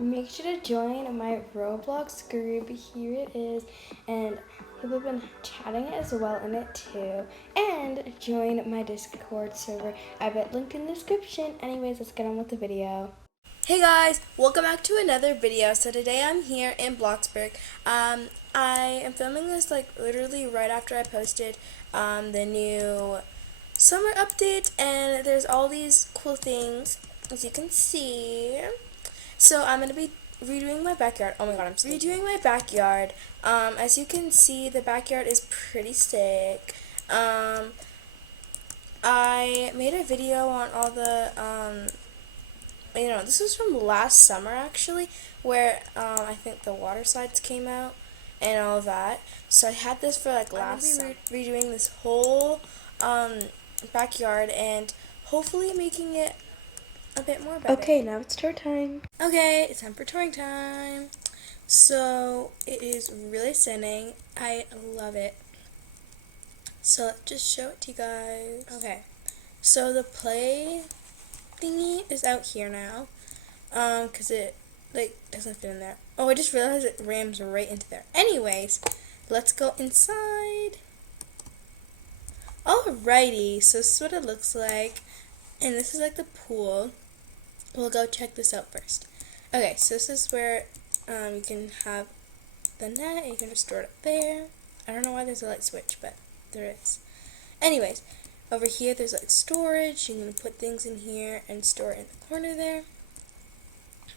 make sure to join my Roblox group. Here it is, and people have been chatting as well in it too. And join my Discord server. I bet link in the description. Anyways, let's get on with the video. Hey guys, welcome back to another video. So today I'm here in Bloxburg. I am filming this like literally right after I posted the new summer update, and there's all these cool things as you can see. So I'm gonna be redoing my backyard. Oh my god, I'm redoing my backyard. As you can see, the backyard is pretty sick. I made a video on all the this was from last summer actually, where I think the water slides came out and all of that. So I had this for like last summer. Redoing this whole backyard and hopefully making it a bit more better. Okay, now it's tour time. Okay, it's time for touring time. So it is really stunning. I love it. So let's just show it to you guys. Okay, so the play thingy is out here now, because it like doesn't fit in there. Oh, I just realized it rams right into there. Anyways, let's go inside. Alrighty, so this is what it looks like, and this is like the pool. We'll go check this out first. Okay, so this is where you can have the net, and you can just store it up there. I don't know why there's a light switch, but there is. Anyways, over here there's like storage. You can put things in here and store it in the corner there.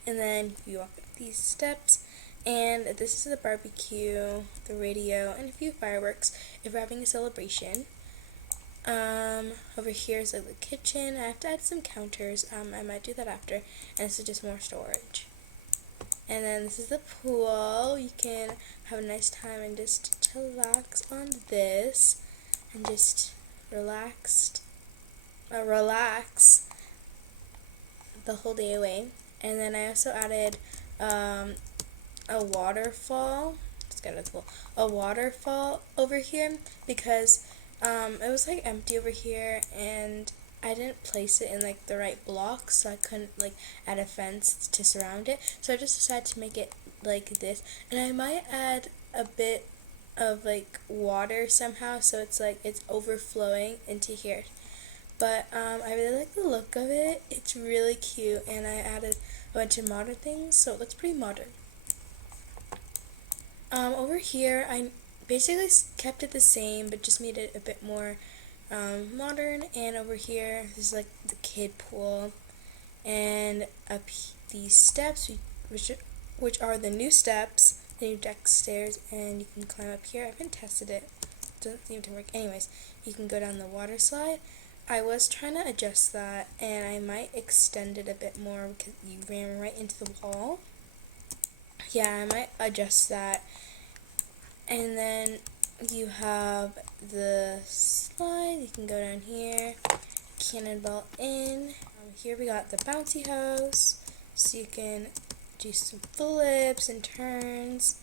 And then you walk up these steps, and this is the barbecue, the radio, and a few fireworks if we're having a celebration. Over here is like the kitchen. I have to add some counters. I might do that after. And this is just more storage. And then this is the pool. You can have a nice time and just chillax on this and just relax the whole day away. And then I also added a waterfall. Let's get it a waterfall over here because it was like empty over here, and I didn't place it in like the right block, so I couldn't like add a fence to surround it. So I just decided to make it like this, and I might add a bit of like water somehow, so it's like it's overflowing into here. But I really like the look of it. It's really cute, and I added a bunch of modern things, so it looks pretty modern. Over here, I basically kept it the same, but just made it a bit more modern. And over here, this is like the kid pool, and up these steps, which are the new steps, the new deck stairs, and you can climb up here. I haven't tested it; doesn't seem to work. Anyways, you can go down the water slide. I was trying to adjust that, and I might extend it a bit more because you ran right into the wall. Yeah, I might adjust that. And then you have the slide. You can go down here, cannonball in. Here we got the bouncy house, so you can do some flips and turns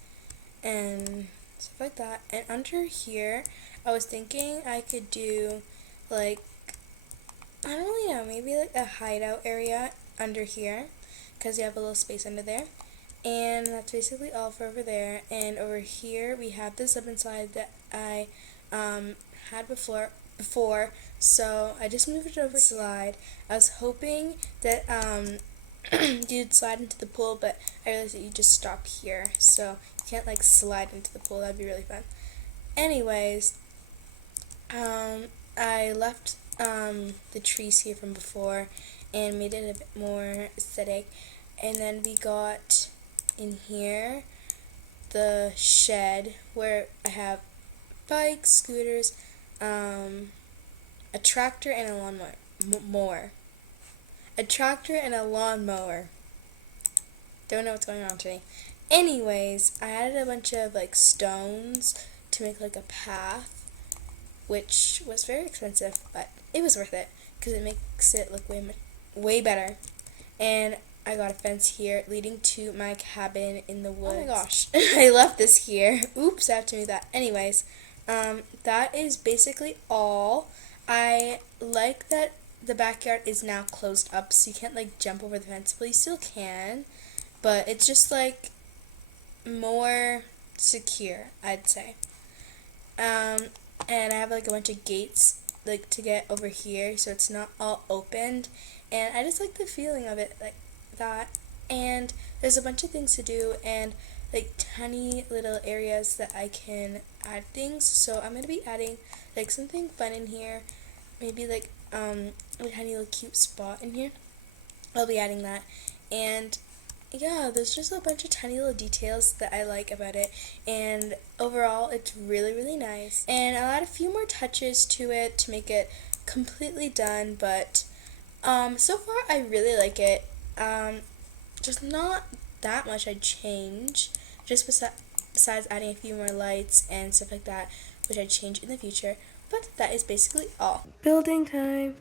and stuff like that. And under here, I was thinking I could do like, I don't really know, maybe like a hideout area under here, because you have a little space under there. And that's basically all for over there. And over here we have the slip and slide that I had before, so I just moved it over slide. I was hoping that you'd slide into the pool, but I realized that you just stop here, so you can't like slide into the pool. That'd be really fun. Anyways, I left the trees here from before and made it a bit more aesthetic. And then we got in here the shed where I have bikes, scooters, a tractor, and a lawnmower. A tractor and a lawnmower. Don't know what's going on today. Anyways, I added a bunch of like stones to make like a path, which was very expensive, but it was worth it because it makes it look way better. And I got a fence here leading to my cabin in the woods. Oh my gosh, I left this here. Oops, I have to move that. Anyways, that is basically all. I like that the backyard is now closed up, so you can't like jump over the fence, but you still can. but it's just like more secure, I'd say. And I have like a bunch of gates like to get over here, so it's not all opened, and I just like the feeling of it like that. And there's a bunch of things to do and like tiny little areas that I can add things. So I'm gonna be adding like something fun in here, maybe like a tiny little cute spot in here. I'll be adding that. And yeah, there's just a bunch of tiny little details that I like about it, and overall it's really, really nice. And I'll add a few more touches to it to make it completely done, but so far I really like it. Just not that much I'd change, just besides adding a few more lights and stuff like that, which I'd change in the future, but that is basically all. Building time.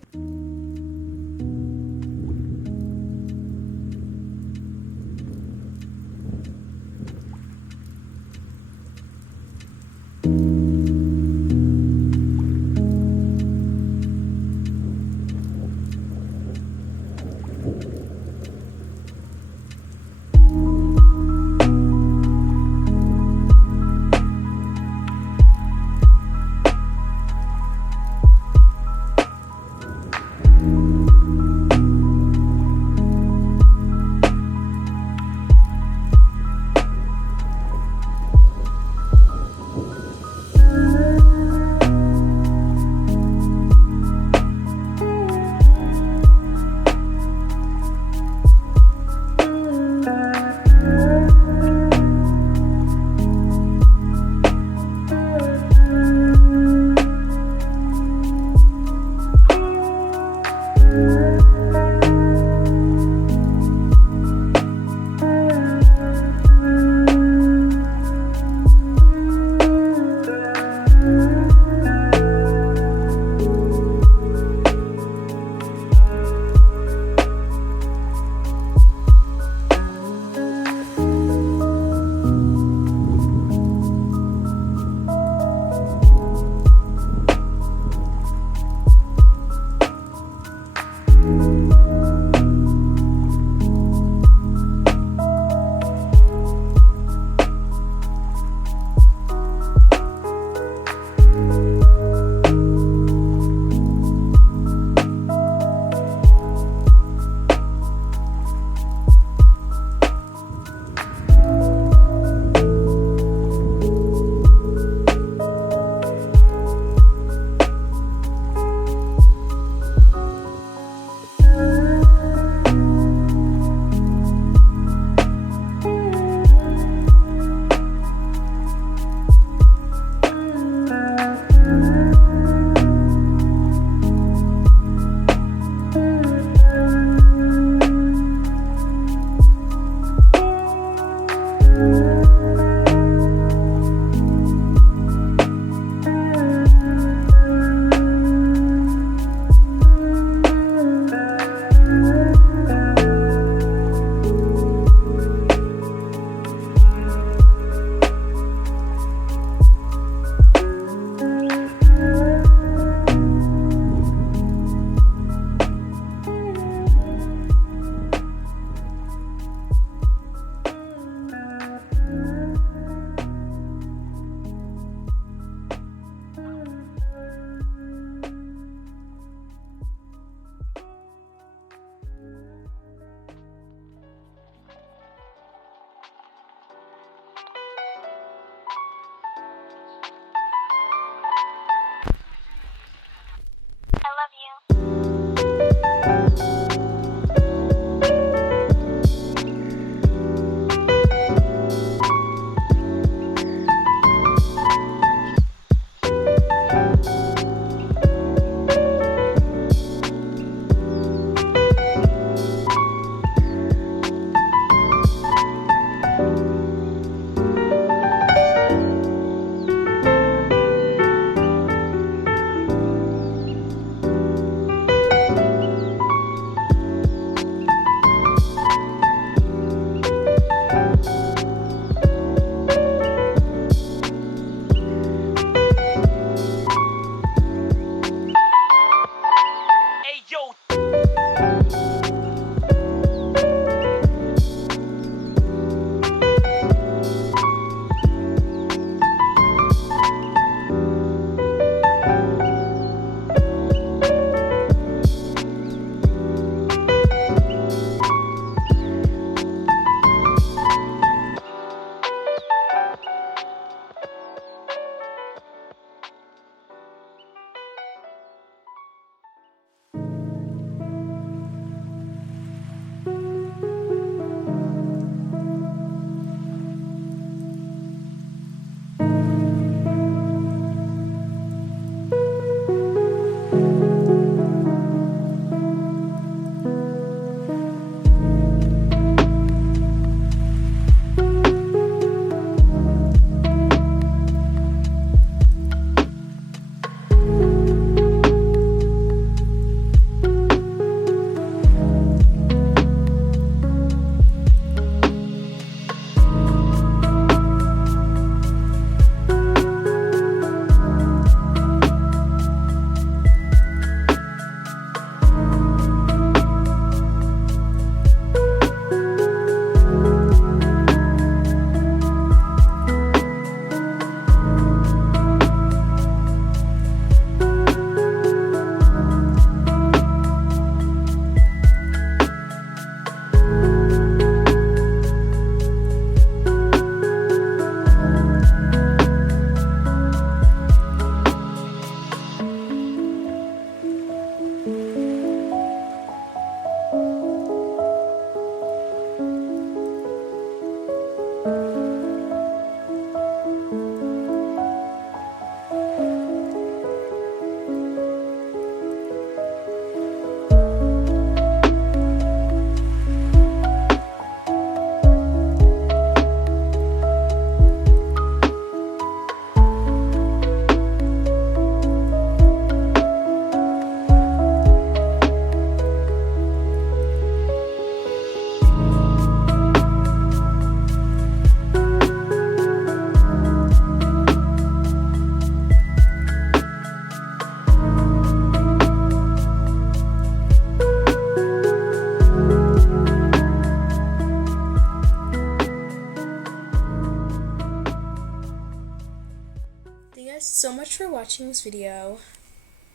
so much for watching this video.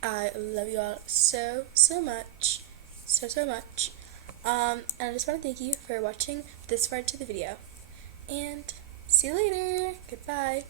I love you all so much. So much. And I just want to thank you for watching this far to the video. And see you later. Goodbye.